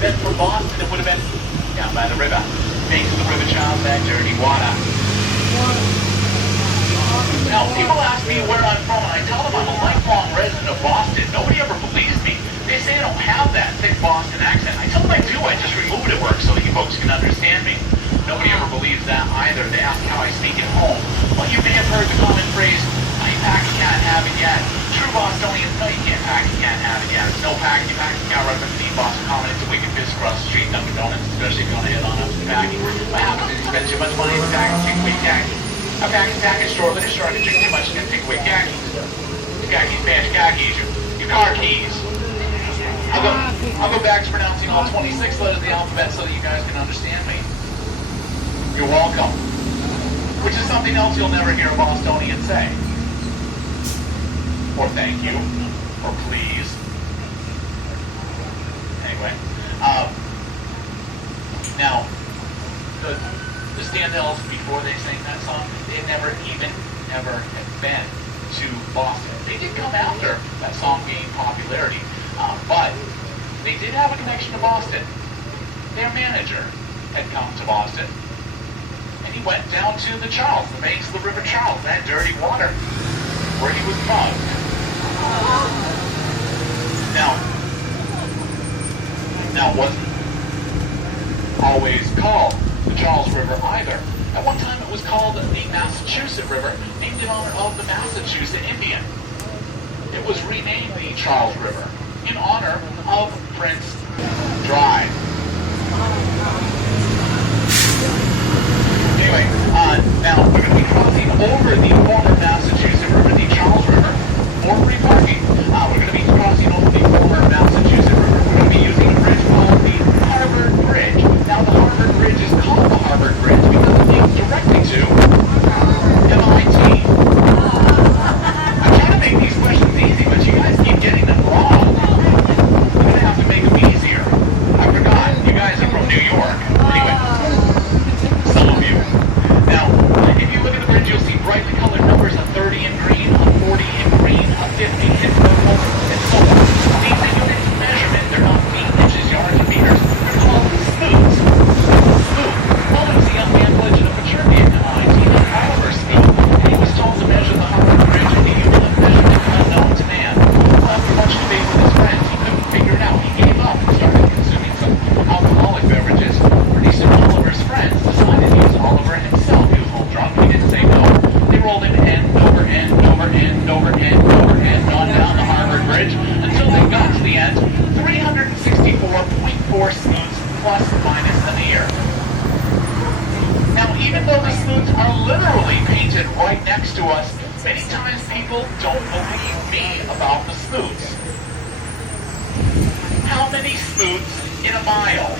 been from Boston, it would have been down by the river. Thanks to the river child, that dirty water. Now, people ask me where I'm from, and I tell them I'm a lifelong resident of Boston. Nobody ever believes me. They say I don't have that thick Boston accent. I tell them I do. I just remove it at work so that you folks can understand me. Nobody ever believes that either. They ask how I speak at home. Well, you may have heard the common phrase, "I pack, you can't have it yet." True Bostonians know you can't pack, you can't have it yet. It's no pack, you can't run up the Boston Common. It's a wicked piss across the street, Dunkin' Donuts, especially if you want to head on up to packing. What happens is you spend too much money to pack and take away khakis. A pack is store, but it's short. You drink too much, you can take away khakis. Khakis, badge, khakis, your car keys. I'll go back to pronouncing all 26 letters of the alphabet so that you guys can understand me. You're welcome. Which is something else you'll never hear a Bostonian say. Or thank you. Or please. Anyway. Now, the Standells, before they sang that song, they never even, ever had been to Boston. They did come after that song gained popularity. But they did have a connection to Boston. Their manager had come to Boston. And he went down to the Charles, the banks of the River Charles, that dirty water, where he was mugged. Now it wasn't always called the Charles River either. At one time it was called the Massachusetts River, named in honor of the Massachusetts Indian. It was renamed the Charles River in honor of Prince Drive. Anyway, now we're going to be crossing over the former Massachusetts River, the Charles River, for free parking. We're going to be crossing over the former Massachusetts River. We're going to be using a bridge called the Harvard Bridge. Now, the Harvard Bridge is called the Harvard Bridge because it leads directly to MIT. I'm trying to make these questions easy, but you guys keep getting them wrong. I'm going to have to make them easier. I forgot. You guys are from New York. Anyway, some of you. Now, if you look at the bridge, you'll see brightly colored numbers, a 30 in green, a 40 in green, a 50 in purple, and so on. These are units of measurement. They're not feet, inches, yards, and meters. They're called spoots. Spoot. Well, there was a young man pledged a fraternity at MIT named Oliver Spoot, and he was told to measure the Harvard Bridge in a unit of measurement unknown to man. Well, after much debate with his friends, he couldn't figure it out. He gave up and started consuming some alcoholic beverages. Pretty soon, Oliver's friends decided to use Oliver himself. He was a little drunk. He didn't say no. They rolled him end over end over end over end over end on down the Harvard Bridge until they got to the end, 364.4 spoots plus minus an ear. Now, even though the spoots are literally painted right next to us, many times people don't believe me about the spoots. How many spoots in a mile?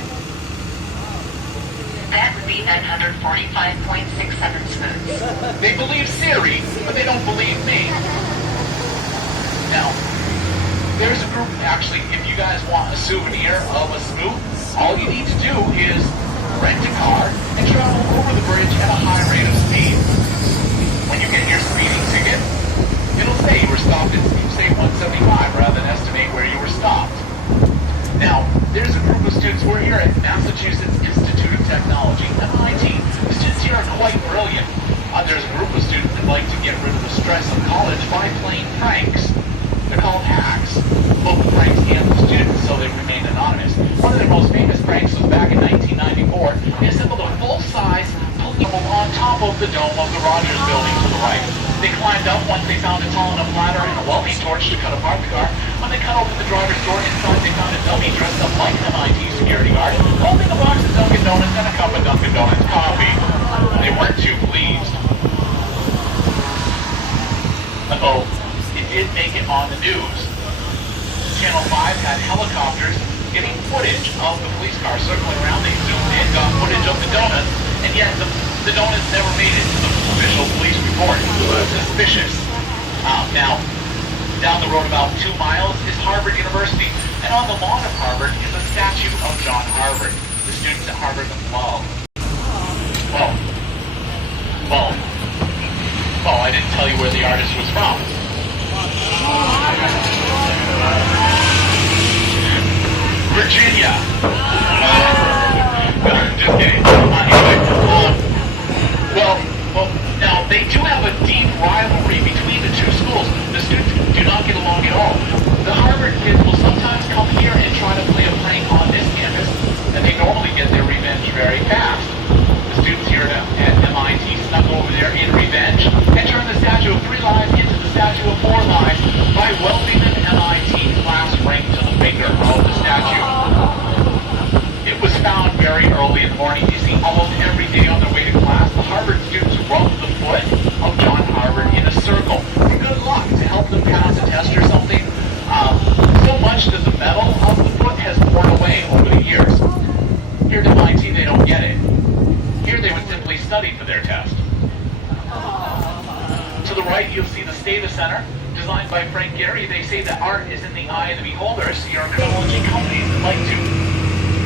That would be 945.67 spoots. They believe Siri, but they don't believe me. Now, there's a group, actually, if you guys want a souvenir of a spoot, all you need to do is rent a car and travel over the bridge at a high rate of speed. When you get your speeding ticket, it'll say you were stopped at, say, 175 rather than estimate where you were stopped. Now, there's a group of students who are here at Massachusetts Institute of Technology, MIT. The students here are quite brilliant. There's a group of students that like to get rid of the stress of college by playing pranks. They're called hacks. Local pranks and the students, so they remain anonymous. One of their most famous pranks was back in 1994. They assembled a full-size police on top of the dome of the Rogers building to the right. They climbed up once they found a tall enough ladder and a welding torch to cut apart the car. When they cut open the driver's door inside, they found a dummy dressed up like an MIT security guard, holding a box of Dunkin' Donuts and a cup of Dunkin' Donuts coffee. They weren't too pleased. Uh-oh, it did make it on the news. Channel 5 had helicopters getting footage of the police car circling around. They zoomed in, got footage of the donuts, and yet the donuts never made it to the official police report. Suspicious. Now, down the road about 2 miles is Harvard University, and on the lawn of Harvard is a statue of John Harvard. The students at Harvard love. Well, I didn't tell you where the artist was from. Virginia. Just kidding. Anyway, well, now they do have a deep rivalry between the two schools. The students do not get along at all. The Harvard kids will sometimes come here and try to play a prank on this campus, and they normally get their revenge very fast. The students here at MIT snuck over there in revenge and turned the Statue of 3 Lies into the Statue of 4 Lies by welding an MIT class ring to the finger of the statue. It was found very early in the morning. You see, almost every day on their way to class, the Harvard students rubbed the foot of John Harvard in a circle for good luck to help them pass a test or something. So much that the metal of the foot has worn away over the years. Here at MIT, they don't get it. Here, they would simply study for their test. To the right, you'll see the Stata Center, designed by Frank Gehry. They say that art is in the eye of the beholder, so your technology companies would like to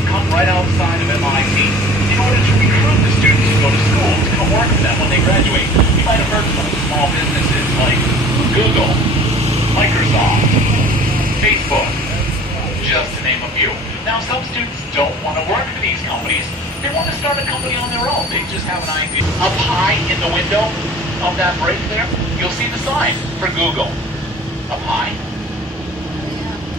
come right outside of MIT in order to recruit the students who go to school to come work with them when they graduate. You might have heard of some small businesses like Google, Microsoft, Facebook, just to name a few. Now, some students don't want to work for these companies. They want to start a company on their own. They just have an idea. Up high in the window of that break there, you'll see the sign for Google. Up high.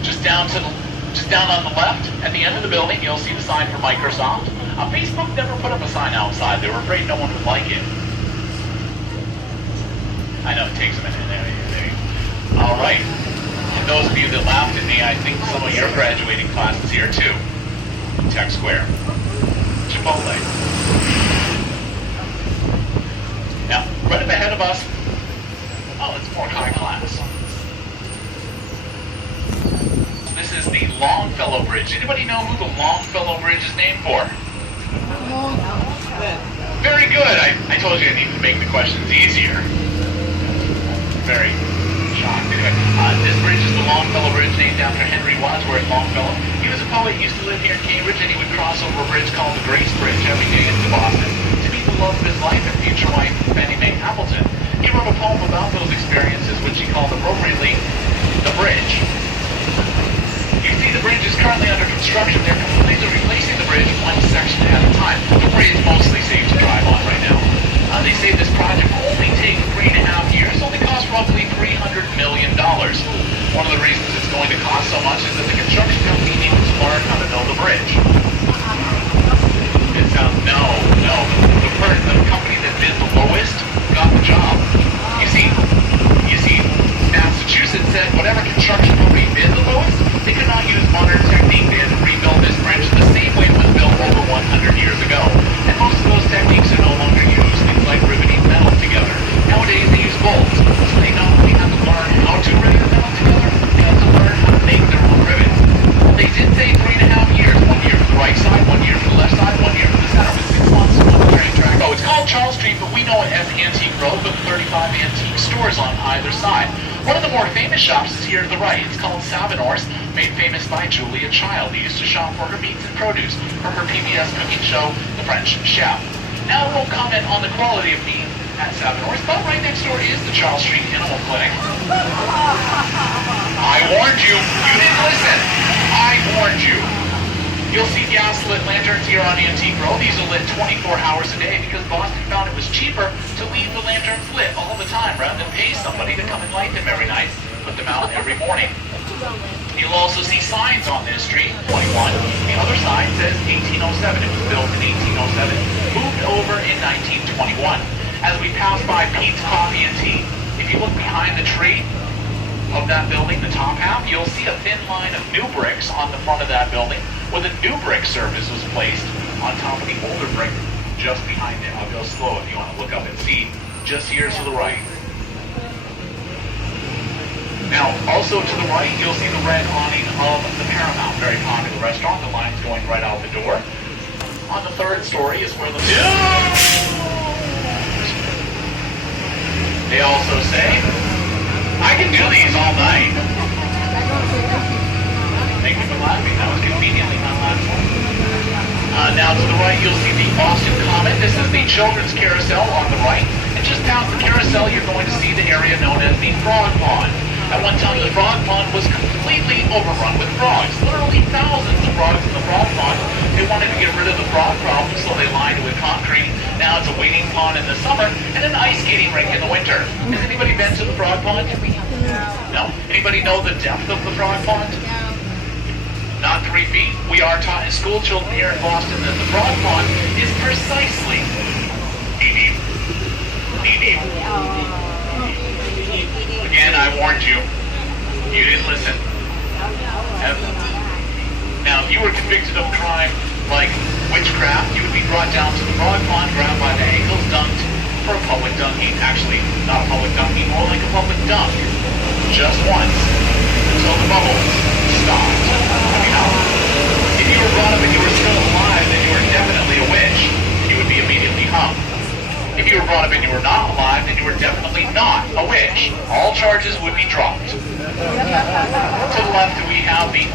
Just down on the left, at the end of the building, you'll see the sign for Microsoft. Facebook never put up a sign outside. They were afraid no one would like it. I know, it takes a minute. There. All right. And those of you that laughed at me, I think some of your graduating classes here, too. Tech Square. Chipotle. Now, right up ahead of us, it's more high class. This is the Longfellow Bridge. Anybody know who the Longfellow Bridge is named for? Very good. I told you I needed to make the questions easier. Very shocked. Anyway, this bridge is the Longfellow Bridge, named after Henry Wadsworth Longfellow. He was a poet, used to live here in Cambridge, and he would cross over a bridge called the Grace Bridge every day into Boston to meet the love of his life and future wife, Fannie Mae Appleton. He wrote a poem about those experiences, which he called appropriately The Bridge. You see, the bridge is currently under construction. They're completely replacing the bridge one section at a time. The bridge is mostly safe to drive on right now. They say this project will only take 3.5 years, only cost roughly $300 million. One of the reasons it's going to cost so much is that the construction company needs to learn how to know the bridge. It sounds, no. The company that bid the lowest got the job. You see, Massachusetts said whatever construction company bid the lowest, they could not use modern technique. They had to rebuild this bridge the same way it was built over 100 years ago. And most of those techniques are no longer used, things like riveting metal together. Nowadays they use bolts, so they not only have to learn how to rivet metal together, they have to learn how to make their own rivets. They did say 3.5 years, 1 year for the right side, 1 year for the left side, 1 year for the center, with 6 months on the train track. Oh, it's called Charles Street, but we know it as Antique Road, with 35 antique stores on either side. One of the more famous shops is here to the right. It's called Savinor's, made famous by Julia Child, who used to shop for her meats and produce for her PBS cooking show, The French Chef. Now, we won't comment on the quality of meat at Savinor's, but right next door is the Charles Street Animal Clinic. I warned you. You didn't listen. I warned you. You'll see gas-lit lanterns here on Antique Road. These are lit 24 hours a day because Boston found it was cheaper to leave the lanterns lit all the time rather than pay somebody to come and light them every night, put them out every morning. You'll also see signs on this street, 21. The other sign says 1807. It was built in 1807, moved over in 1921. As we pass by Pete's Coffee and Tea, if you look behind the tree of that building, the top half, you'll see a thin line of new bricks on the front of that building, where the new brick surface was placed on top of the older brick just behind it. I'll go slow if you want to look up and see, just here to the right. Now, also to the right, you'll see the red awning of the Paramount, very popular restaurant. The line's going right out the door. On the third story is where the... They also say, I can do these all night. Thank you for laughing. That was conveniently my last one. Now to the right, you'll see the Boston Common. This is the Children's Carousel on the right. And just past the carousel, you're going to see the area known as the Frog Pond. At one time, the Frog Pond was completely overrun with frogs. Literally thousands of frogs frog problem, so they lined it with concrete. Now it's a wading pond in the summer and an ice skating rink in the winter. Has anybody been to the frog pond? No? Anybody know the depth of the frog pond? Not 3 feet. We are taught as school children here in Boston that the frog pond is precisely knee deep. Again, I warned you. You didn't listen. Now, if you were convicted of a crime like witchcraft, you would be brought down to the frog pond, grabbed by the ankles, dunked for a public dunking. Actually, not a public dunking, more like a public dunk. Just once. Until the bubbles stopped coming out. If you were brought up and you were still alive, then you were definitely a witch. You would be immediately hung. If you were brought up and you were not alive, then you were definitely not a witch. All charges would be dropped. To the left, we have the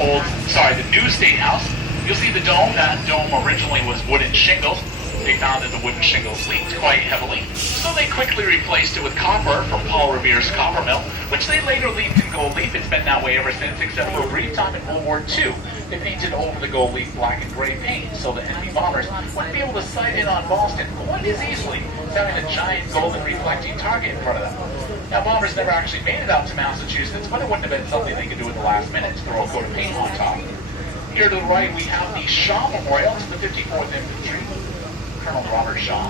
new State House. You'll see the dome. That dome originally was wooden shingles. They found that the wooden shingles leaked quite heavily, so they quickly replaced it with copper from Paul Revere's copper mill, which they later leafed in gold leaf. It's been that way ever since, except for a brief time in World War II. They painted over the gold leaf black and gray paint, so the enemy bombers wouldn't be able to sight in on Boston quite as easily as having a giant golden reflecting target in front of them. Now, bombers never actually made it out to Massachusetts, but it wouldn't have been something they could do at the last minute to throw a coat of paint on top. Here to the right, we have the Shaw Memorial to the 54th Infantry. Colonel Robert Shaw.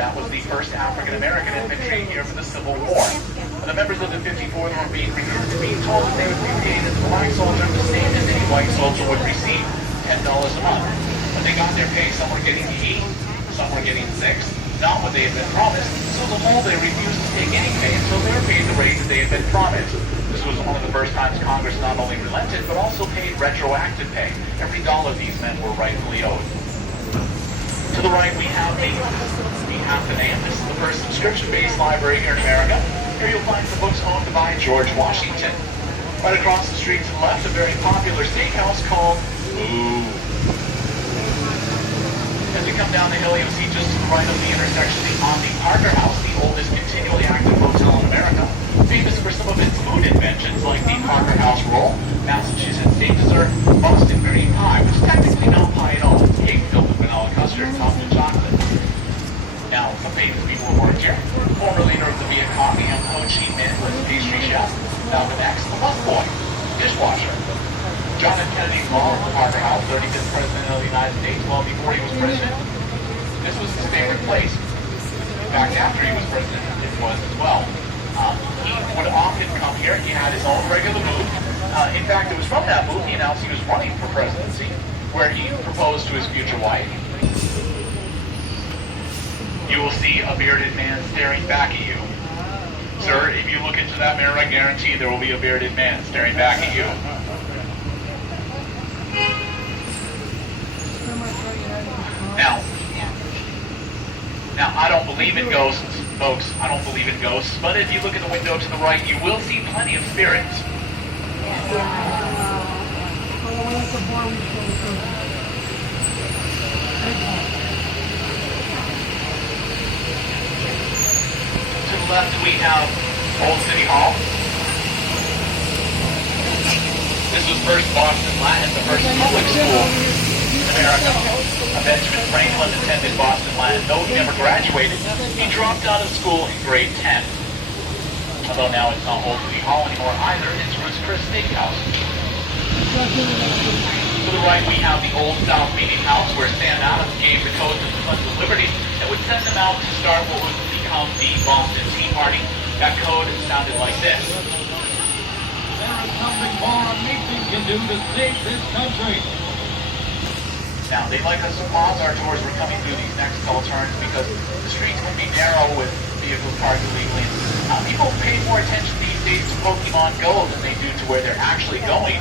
That was the first African-American infantry here for the Civil War. The members of the 54th were being recruited, being told that they would be paid as a black soldier the same as any white soldier would receive, $10 a month. When they got their pay, some were getting 8, some were getting 6, not what they had been promised, so as a whole they refused to take any pay until they were paid the rate that they had been promised. This was one of the first times Congress not only relented, but also paid retroactive pay. Every dollar these men were rightfully owed. To the right, we have the name. This is the first subscription-based library here in America. Here you'll find some books owned by George Washington. Right across the street to the left, a very popular steakhouse called Ooh. As you come down the hill, you'll see just to the right of the intersection the Omni Parker House, the oldest continually active hotel in America. Famous for some of its food inventions like the Parker House roll, Massachusetts state dessert, Boston green pie, which is technically not pie at all. It's cake filled with vanilla custard topped with chocolate. Now, some famous people who worked here. Former leader of the Viet Cong and Ho Chi Minh was pastry chef. Malcolm X, the busboy, dishwasher. John F. Kennedy's mom of the Parker House, 35th President of the United States, well before he was president. This was his favorite place. In fact, after he was president, it was as well. He would often come here. He had his own regular booth. In fact, it was from that booth he announced he was running for presidency, where he proposed to his future wife. You will see a bearded man staring back at you. Sir, if you look into that mirror, I guarantee there will be a bearded man staring back at you. Now, I don't believe in ghosts, folks. I don't believe in ghosts. But if you look at the window to the right, you will see plenty of spirits. To the left, we have Old City Hall. This was first Boston Latin, the first public school in America. Benjamin Franklin attended Boston Latin. Though he never graduated, he dropped out of school in grade 10. Although now it's not Old City Hall anymore either, it's Ruth's Chris Steakhouse. To the right, we have the Old South Meeting House, where Sam Adams gave the code to the Sons of Liberty that would send them out to start what would become the Boston Tea Party. That code sounded like this. There is something more amazing can do to save this country. Now, they'd like us to pause our tours. We're coming through these next couple turns because the streets can be narrow with vehicles parked illegally. People pay more attention these days to Pokemon Go than they do to where they're actually going.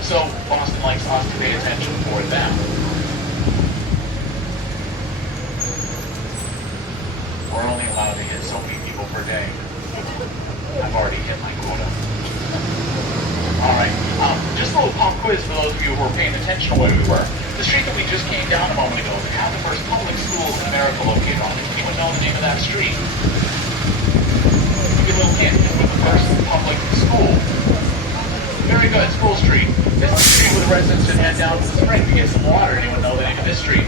So Boston likes us to pay attention for them. We're only allowed to hit so many people per day. I've already hit my quota. Alright, just a little pop quiz for those of you who were paying attention to where we were. The street that we just came down a moment ago that had the first public school in America located on it. Does anyone know the name of that street? Give you a little hint. It was the first public school. Very good, School Street. This is the street where the residents should head down to the spring to get some water. Anyone know the name of this street.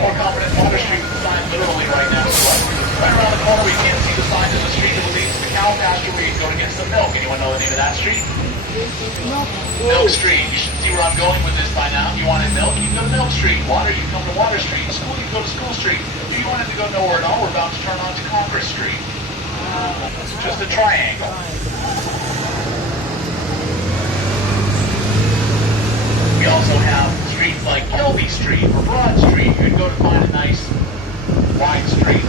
More confident Water Street with the sign literally right now. So right around the corner, we can't see the sign in the street. It will lead to the cow pasture where you can go to get some milk. Anyone know the name of that street? Milk Street. You should see where I'm going with this by now. If you wanted milk, you can go to Milk Street. Water, you can come to Water Street. School, you can go to School Street. If you wanted to go nowhere at all, we're about to turn on to Congress Street. It's just a triangle. We also have streets like Kilby Street or Broad Street. You can go to find a nice wide street.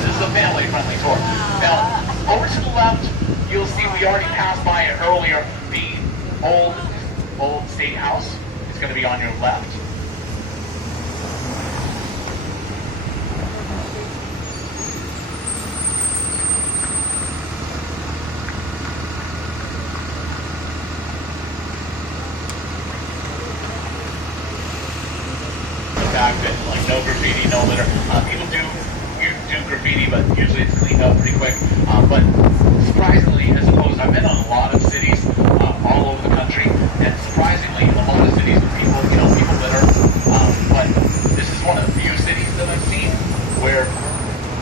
This is a family-friendly tour. Now, over to the left, you'll see we already passed by it earlier. The old State House is going to be on your left. That like no graffiti, no litter. People do graffiti, but usually it's cleaned up pretty quick. But surprisingly, as opposed, I've been on a lot of cities all over the country, and surprisingly, in a lot of cities, people litter. But this is one of the few cities that I've seen where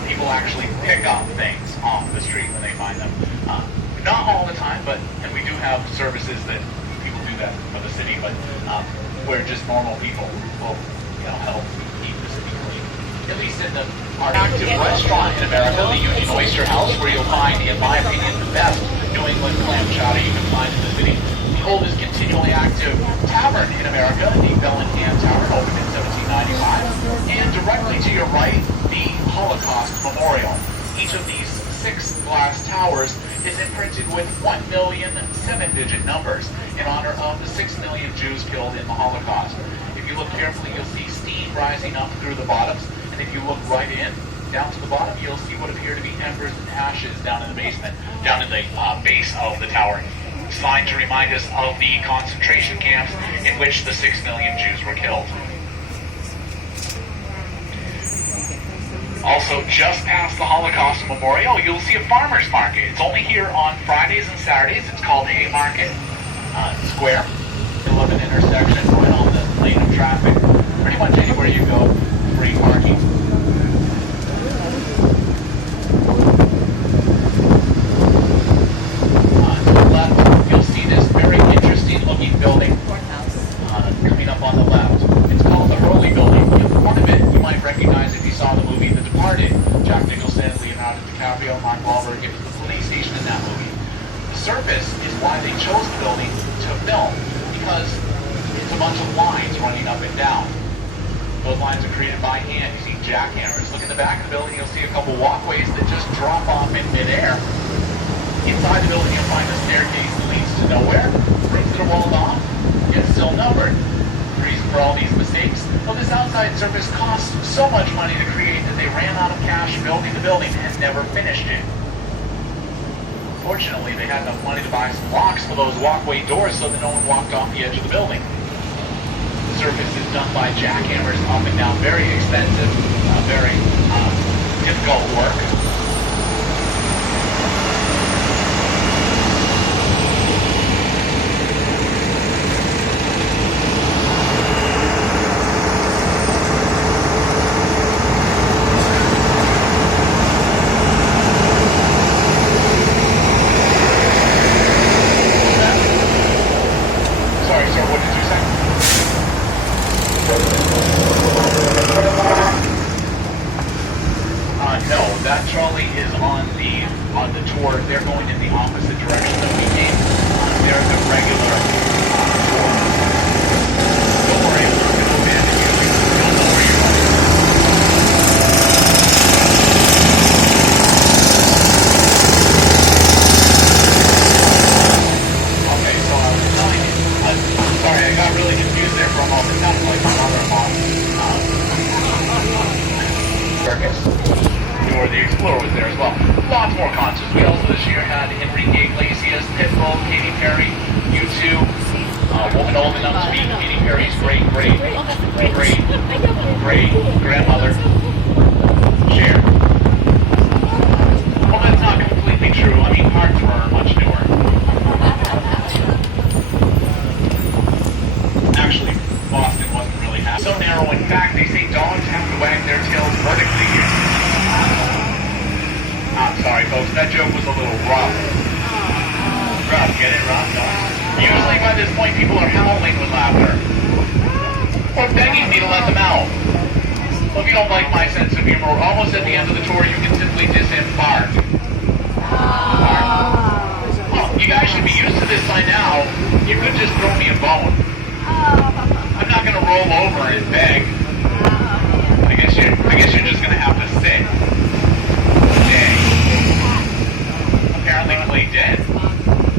people actually pick up things off the street when they find them. Not all the time, and we do have services that people do that for the city, but where just normal people will help keep the city clean. At least in our active restaurant in America, the Union Oyster House, where you'll find, in my opinion, the best New England clam chowder you can find in the city. The oldest continually active tavern in America, the Bellingham Tavern, opened in 1795. And directly to your right, the Holocaust Memorial. Each of these 6 glass towers is imprinted with 1 million 7-digit numbers in honor of the 6 million Jews killed in the Holocaust. If you look carefully, you'll see steam rising up through the bottoms, and if you look right in, down to the bottom, you'll see what appear to be embers and ashes down in the basement, down in the base of the tower. Sign to remind us of the concentration camps in which the 6 million Jews were killed. Also, just past the Holocaust Memorial, you'll see a farmer's market. It's only here on Fridays and Saturdays. It's called Haymarket Square. 11 intersection, right on the lane of traffic. Pretty much anywhere you go, free parking. To the left, you'll see this very interesting looking building coming up on the left. It's called the Hurley Building. In front of it, you might recognize if you saw the movie The Departed. Jack Nicholson, Leonardo DiCaprio, Mark Wahlberg. It was the police station in that movie. The surface is why they chose the building to film, because it's a bunch of lines running up and down. Those lines are created by hand using jackhammers. Look in the back of the building, you'll see a couple walkways that just drop off in midair. Inside the building, you'll find a staircase that leads to nowhere. Rooms that are walled off, yet still numbered. The reason for all these mistakes? Well, this outside surface cost so much money to create that they ran out of cash building the building and never finished it. Fortunately, they had enough money to buy some locks for those walkway doors so that no one walked off the edge of the building. The surface is done by jackhammers up and down. Very expensive, very difficult work. That trolley is on the tour. They're going in the opposite direction that we came. They're the regular tour. Don't worry, I'm not going to abandon you. You'll know where you're going. Okay, so I was telling you. Sorry, I got really confused there for a moment. It sounded like my mother-in-law. Circus. Or the Explorer was there as well. Lots more concerts. We also this year had Enrique Iglesias, Pitbull, Katy Perry, U2, a woman old enough to be Katy Perry's great grandmother, Cher. Well, that's not completely true. I mean, Hearts were much newer. Actually, Boston narrow. In fact, they say dogs have to wag their tails vertically here. I'm sorry, folks. That joke was a little rough. Rough, get it? Rough, no? Usually by this point, people are howling with laughter. Or begging me to let them out. Well, if you don't like my sense of humor, we're almost at the end of the tour. You can simply disembark. Oh, you guys should be used to this by now. You could just throw me a bone. I'm not going to roll over and beg. I guess you're just going to have to sit. Dang. Apparently play dead.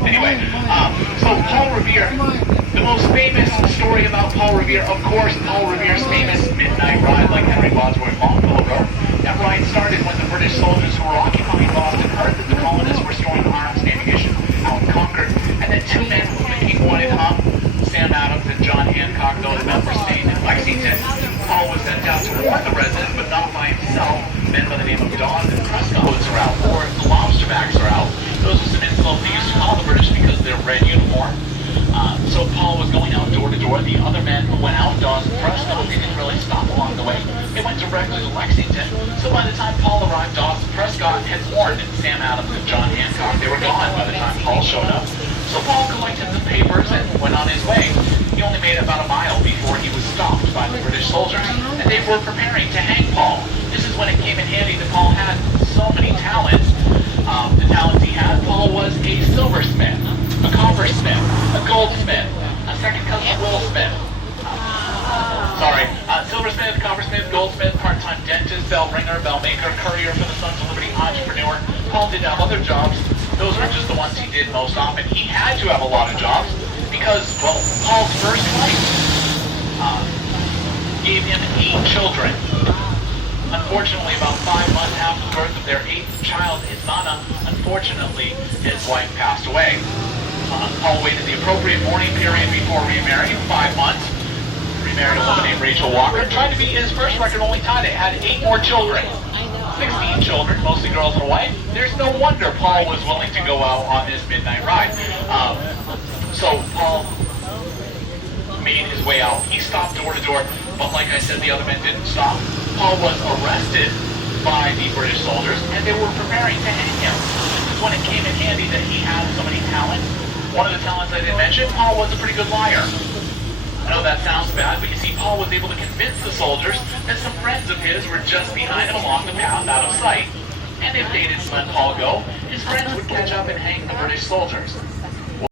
Anyway, so Paul Revere, the most famous story about Paul Revere, of course, Paul Revere's famous midnight ride, like Henry Wadsworth Longfellow wrote. That ride started when the British soldiers who were occupying Boston heard that the colonists were storing arms and ammunition out in Concord, and then two men whom the king wanted hung, Sam Adams and John Hancock, those men were staying in Lexington. Paul was sent out to warn the residents, but not by himself. Men by the name of Dawes and Prescott are out, or the lobsterbacks are out. Those are some insults they used to call the British because of their red uniform. So Paul was going out door to door. The other men who went out, Dawes and Prescott, they didn't really stop along the way. They went directly to Lexington. So by the time Paul arrived, Dawes and Prescott had warned Sam Adams and John Hancock. They were gone by the time Paul showed up. So Paul collected the papers and went on his way. He only made about a mile before he was stopped by the British soldiers, and they were preparing to hang Paul. This is when it came in handy that Paul had so many talents. The talents he had, Paul was a silversmith, a coppersmith, a goldsmith, a second cousin woolsmith. Silversmith, coppersmith, goldsmith, part-time dentist, bell ringer, bell maker, courier for the Sons of Liberty, entrepreneur. Paul did have other jobs. Those were just the ones he did most often. He had to have a lot of jobs because, well, Paul's first wife gave him 8 children. Unfortunately, about 5 months after the birth of their 8th child, Isana, unfortunately, his wife passed away. Paul waited the appropriate mourning period before remarrying, 5 months. Remarried a woman named Rachel Walker. Tried to be his first record, only tied it. Had 8 more children. 16 children, mostly girls and a wife. There's no wonder Paul was willing to go out on this midnight ride. So Paul made his way out. He stopped door to door, but like I said, the other men didn't stop. Paul was arrested by the British soldiers, and they were preparing to hang him. This is when it came in handy that he had so many talents. One of the talents I didn't mention, Paul was a pretty good liar. I know that sounds bad, but you see, Paul was able to convince the soldiers that some friends of his were just behind him along the path out of sight. And if they didn't let Paul go, his friends would catch up and hang the British soldiers.